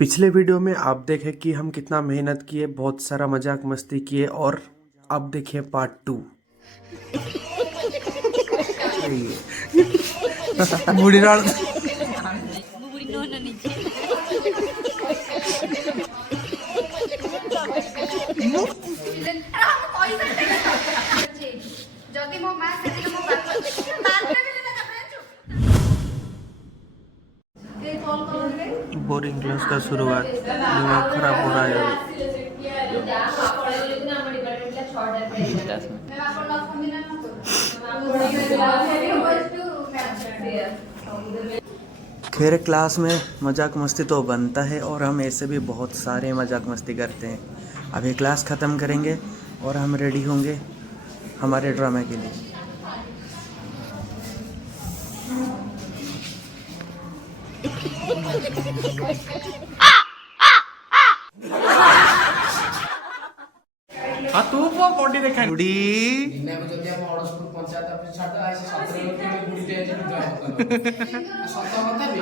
पिछले वीडियो में आप देखे कि हम कितना मेहनत किए, बहुत सारा मजाक मस्ती किए और अब देखिए पार्ट 2। बुढ़ी रात बोरिंग क्लास का शुरुआत, दिमाग खराब हो रहा है अभी। खैर क्लास में मजाक मस्ती तो बनता है और हम ऐसे भी बहुत सारे मजाक मस्ती करते हैं। अभी क्लास ख़त्म करेंगे और हम रेडी होंगे हमारे ड्रामे के लिए। हाँ तू वो बॉडी देखा बुढ़ी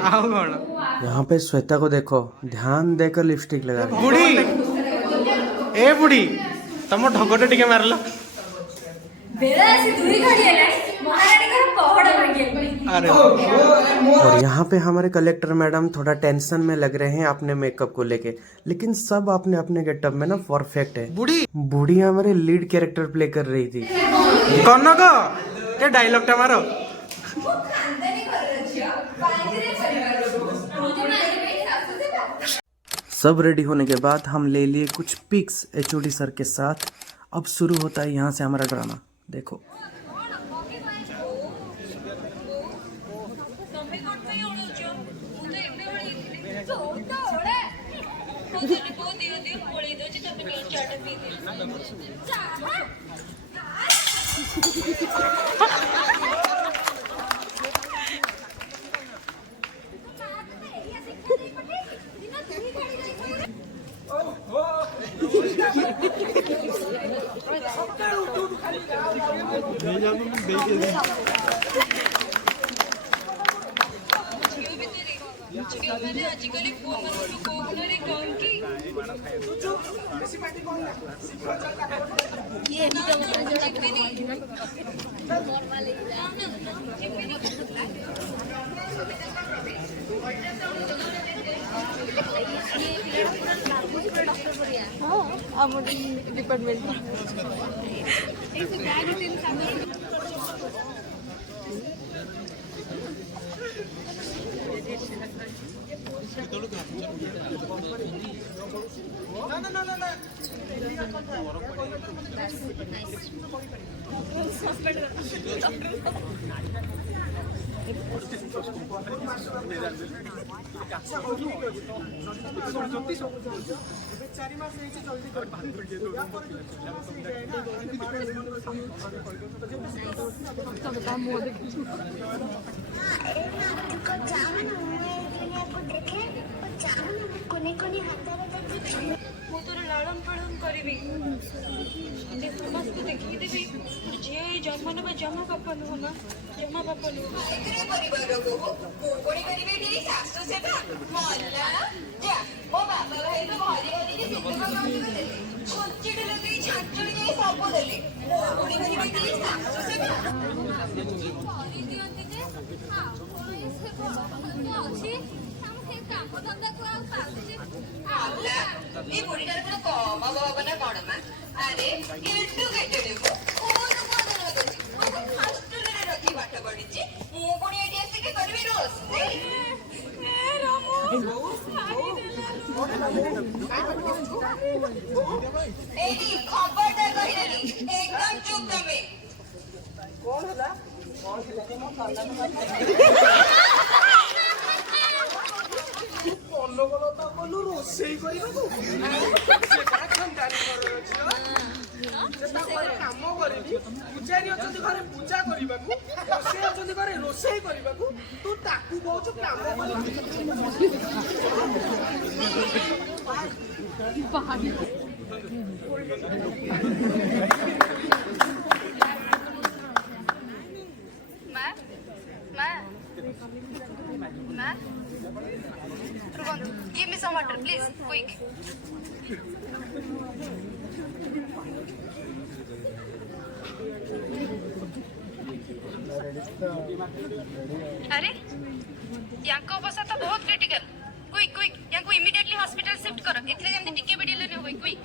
आओ कौन यहाँ पे श्वेता को देखो, ध्यान देकर लिपस्टिक लगा रही है। बुढ़ी ए बुढ़ी तम ढगटे टिके मारल अरे और यहाँ पे हमारे कलेक्टर मैडम थोड़ा टेंशन में लग रहे हैं अपने मेकअप को लेके, लेकिन सब अपने अपने गेटअप में ना परफेक्ट है। बूढ़ी हमारे लीड कैरेक्टर प्ले कर रही थी। कनक के डायलॉग टा मारो सब रेडी होने के बाद हम ले लिए कुछ पिक्स एचओडी सर के साथ। अब शुरू होता है यहाँ से हमारा ड्रामा। देखो ମୁଁ ତୋର ଲାଳନ ପାଳନ କରିବି ସମସ୍ତେ ଦେଖିକି ଦେବି ଝିଅ ଏଇ ଜନ୍ମ ନେବା ଜମା ପାପ ନୁହଁ ନା, ଜମା ପାପ ନୁହଁ। ପୂଜାରୀ ଅଛନ୍ତି ଘରେ ପୂଜା କରିବାକୁ, ରୋଷେଇ ଅଛନ୍ତି ଘରେ ରୋଷେଇ କରିବାକୁ, ତୁ ତାକୁ କହୁଛୁ କାମ Give me some water please quick. अरे यांको अवस्था तो बहुत क्रिटिकल। क्विक क्विक यांको इमीडिएटली हॉस्पिटल शिफ्ट करो। इतले जल्दी टिके बेडी लेने होई क्विक।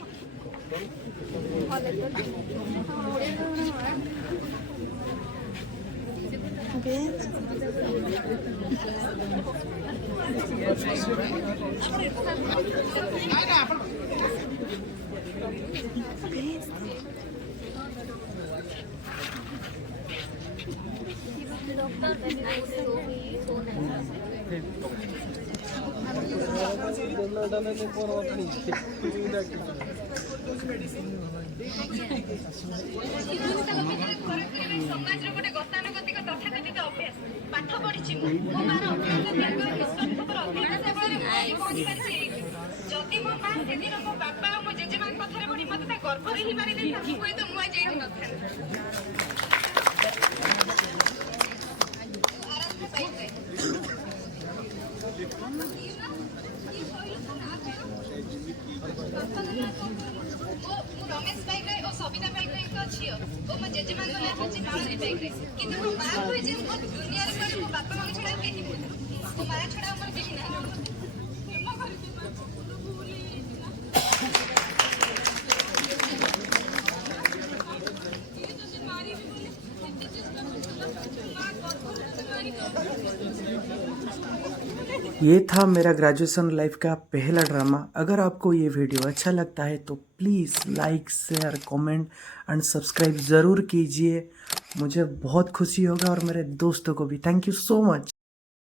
समाज रो गोटे गतानुगतिक तथाकथित अभ्यास पाठ पढ़ी मो मार पहुंची पारि जदि मो माँ से दिन मो बापा और मो जेजेमा कथार पढ़ी मत गर्भ ही मारी दे हुए तो मुझे जाई न रमेश बाइक और सबिता बाइक झील और मो जेजेमा ना हूँ मालरी बाइक कि मो माँ कहे मो दुनिया मो बापा माँ छड़ा कहीं मो माँ छड़ा मोर केही ना ये था मेरा ग्रेजुएशन लाइफ का पहला ड्रामा। अगर आपको ये वीडियो अच्छा लगता है तो please like share comment and subscribe ज़रूर कीजिए। मुझे बहुत खुशी होगा और मेरे दोस्तों को भी। Thank you so much.